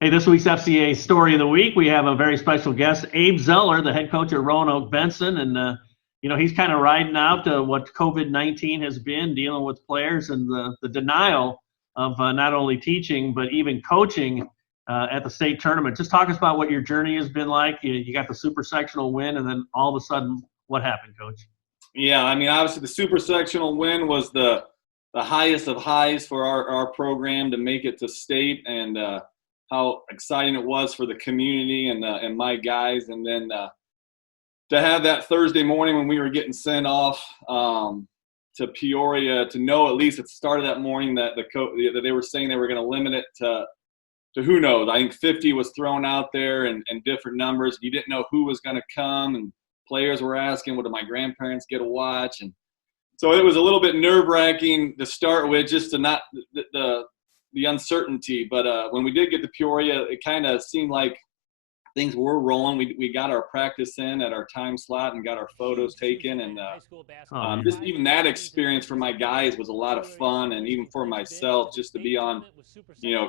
Hey, this week's FCA Story of the Week, we have a very special guest, Abe Zeller, the head coach at Roanoke-Benson. And, he's kind of riding out what COVID-19 has been, dealing with players and the denial of not only teaching, but even coaching at the state tournament. Just talk us about what your journey has been like. You got the super sectional win, and then all of a sudden, what happened, Coach? Yeah, I mean, obviously the super sectional win was the highest of highs for our program to make it to state, and how exciting it was for the community and my guys. And then to have that Thursday morning when we were getting sent off to Peoria, to know at least at the start of that morning that that they were saying they were going to limit it to who knows. I think 50 was thrown out there, and different numbers. You didn't know who was going to come, and players were asking, "Well, did my grandparents get a watch?" And so it was a little bit nerve-wracking to start with, just to not the uncertainty. But when we did get to Peoria, it kind of seemed like things were rolling. We got our practice in at our time slot and got our photos taken, and just even that experience for my guys was a lot of fun, and even for myself, just to be on,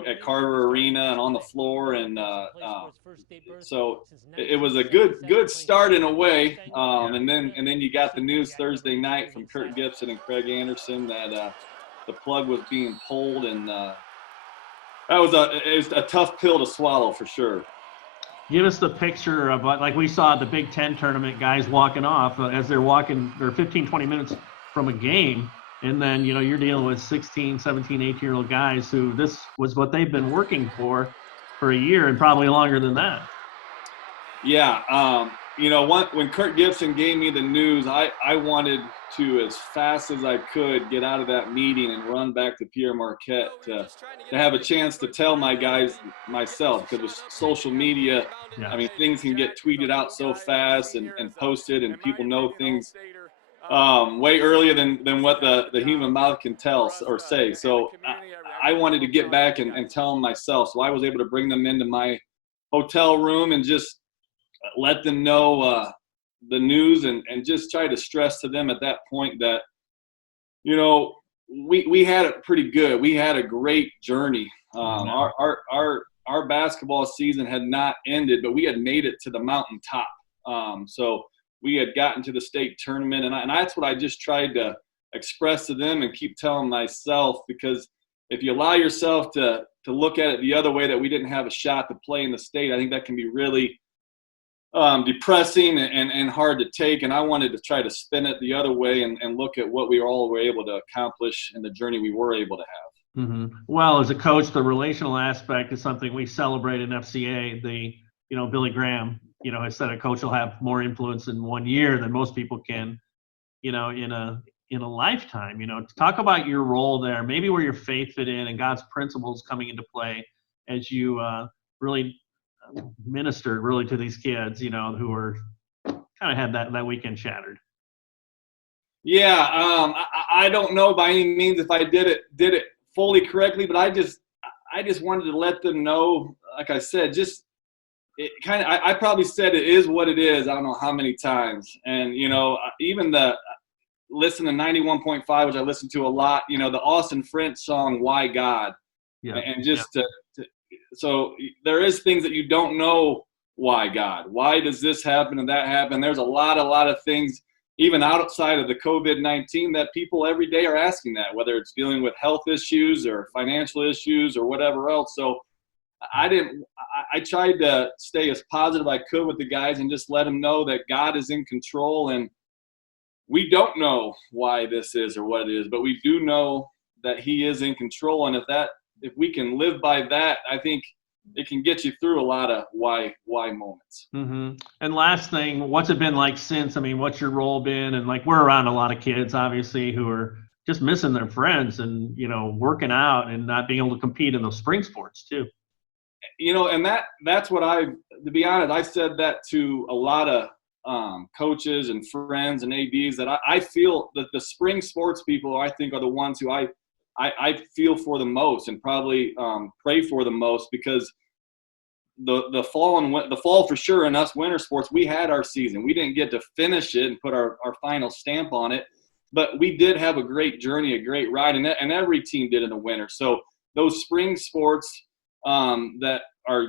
at Carver Arena and on the floor. And so it was a good start in a way. And then you got the news Thursday night from Kurt Gibson and Craig Anderson that the plug was being pulled, and it was a tough pill to swallow for sure. Give us the picture of, like we saw at the Big Ten tournament, guys walking off as they're walking, they're 15, 20 minutes from a game. And then, you're dealing with 16, 17, 18-year-old guys who this was what they've been working for a year and probably longer than that. Yeah. When Kurt Gibson gave me the news, I wanted to, as fast as I could, get out of that meeting and run back to Pierre Marquette to have a chance to tell my guys myself, because with social media, I mean, things can get tweeted out so fast and posted, and people know things way earlier than what the human mouth can tell or say. So I wanted to get back and tell them myself. So I was able to bring them into my hotel room and just let them know the news, and just try to stress to them at that point that, we had it pretty good. We had a great journey. Our basketball season had not ended, but we had made it to the mountaintop. So we had gotten to the state tournament, and that's what I just tried to express to them and keep telling myself, because if you allow yourself to look at it the other way, that we didn't have a shot to play in the state, I think that can be really depressing and hard to take. And I wanted to try to spin it the other way and look at what we all were able to accomplish and the journey we were able to have. Mm-hmm. Well, as a coach, the relational aspect is something we celebrate in FCA. Billy Graham, has said a coach will have more influence in 1 year than most people can, in a lifetime. Talk about your role there, maybe where your faith fit in and God's principles coming into play as you really ministered really to these kids, who were kind of had that weekend shattered. Yeah, I don't know by any means if I did it fully correctly, but I just wanted to let them know, like I said, just it kind of, I probably said it is what it is. I don't know how many times. And, even listen to 91.5, which I listen to a lot, the Austin French song, Why God? Yeah. And just so there is things that you don't know. Why God? Why does this happen and that happen? There's a lot of things, even outside of the COVID-19, that people every day are asking that, whether it's dealing with health issues or financial issues or whatever else. So I tried to stay as positive I could with the guys and just let them know that God is in control, and we don't know why this is or what it is, but we do know that He is in control. And if we can live by that, I think it can get you through a lot of why moments. Mm-hmm. And last thing, what's it been like since? I mean, what's your role been? And like, we're around a lot of kids, obviously, who are just missing their friends and, working out and not being able to compete in those spring sports too. And that's what to be honest, I said that to a lot of coaches and friends and ADs, that I feel that the spring sports people, I think, are the ones who I feel for the most, and probably pray for the most, because the fall for sure, in us winter sports, we had our season. We didn't get to finish it and put our final stamp on it, but we did have a great journey, a great ride, and every team did in the winter. So those spring sports, that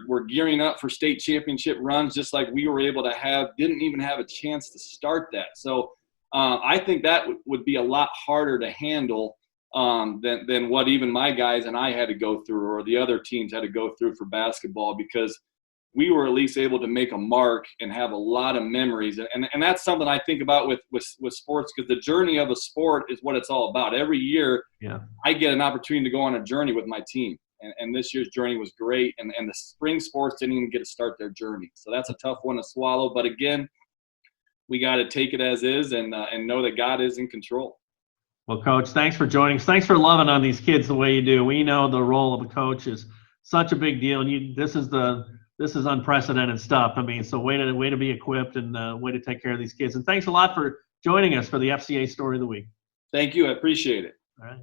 were gearing up for state championship runs, just like we were able to have, didn't even have a chance to start that. So I think that would be a lot harder to handle than what even my guys and I had to go through, or the other teams had to go through for basketball, because we were at least able to make a mark and have a lot of memories. And that's something I think about with sports, because the journey of a sport is what it's all about. Every year, I get an opportunity to go on a journey with my team. And this year's journey was great. And the spring sports didn't even get to start their journey. So that's a tough one to swallow. But again, we got to take it as is and know that God is in control. Well, Coach, thanks for joining us. Thanks for loving on these kids the way you do. We know the role of a coach is such a big deal. And this is unprecedented stuff. I mean, so way to be equipped and way to take care of these kids. And thanks a lot for joining us for the FCA Story of the Week. Thank you. I appreciate it. All right.